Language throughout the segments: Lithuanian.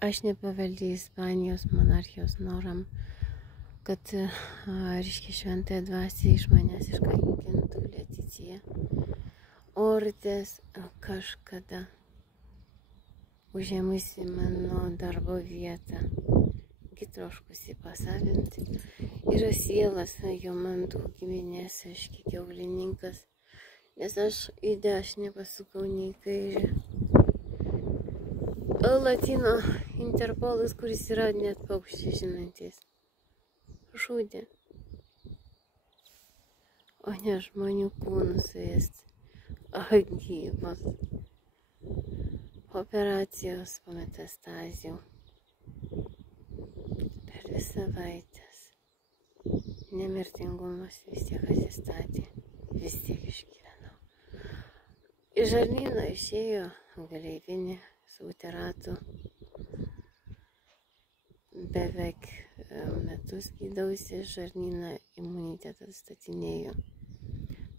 Aš nepavaldžiu Ispanijos monarchijos noram, kad, reiškia, šventąją dvasią iš manęs iškankintų Leticija Ortės kažkada užėmusi mano darbo vietą, troškusi pasavinti. Yra sielas Jomantų giminės, aš kiaulininkas, nes aš į dešinę pasukau nei į kairę. Latino Interpolas, kuris yra net paukščiai žinantis, žudė, o ne žmonių kūnus suėsti, gyvos. Operacijos po metastazijų. Per 2 savaitės. Nemirtingumas vis tiek atsistatė, vis tiek išgyvenau. Iš žarnyno išėjo gleivinė su uteratu. Beveik metus gydausi, žarnyną imunitetą atstatinėjau.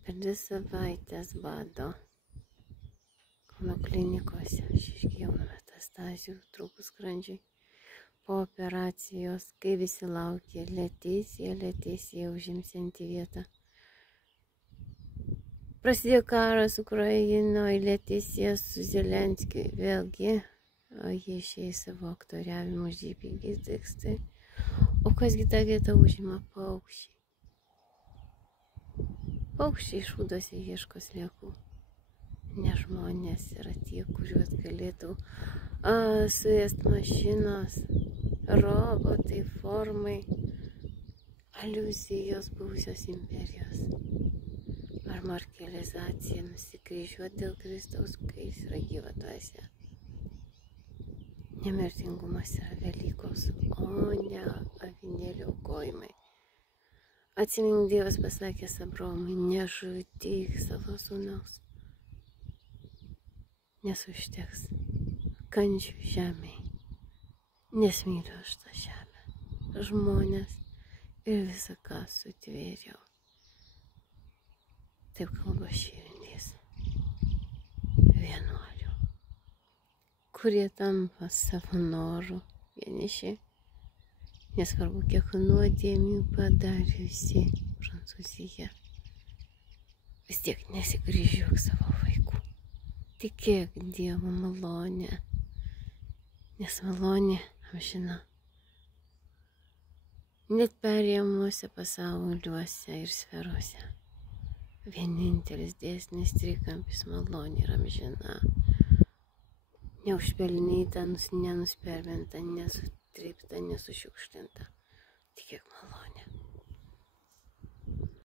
Per 2 savaitės bado Kauno klinikose aš išgijau metastazių trūkus skrandžiui. Po operacijos, kai visi laukė, Leticija užimsianti vietą. Prasidėjo karas Ukrainoje, Leticija su Zelenskiu, vėlgi jie išėjo į savo aktoriavimo žypį tekstai. O kasgi tą vietą užima paukščiai? Paukščiai šūduose ieško sliekų. Ne žmonės yra tie, kuriuos galėtų suėst mašinos, robotai, formai, aliuzijos buvusios imperijos. Ar markelizacija nusikryžiuoti dėl Kristaus, kai jis yra gyva dvasia. Nemirtingumas yra Velykos, o ne avinėlių aukojimai. Atsimink, Dievas pasakė Abraomui, nežudyk savo sūnaus, nes užteks kančių žemėje, nes myliu aš tą žemę, žmonės ir visą, ką sutvėriau. Taip kalba širdys vienuolių, kurie tampa savo noru vieniši, nesvarbu, kiek nuodėmių padariusi Prancūzija, vis tiek nesikryžiuok savo vaikų. Tikėk Dievo malonę, nes malonė amžina. Net perėjimuose pasauliuose ir sferose. Vienintelis dėsnis trikampis malonė yra amžina. Neužpelnyta, nenusperminta, nesutrypta, nesušiukštinta. Tikėk malonę.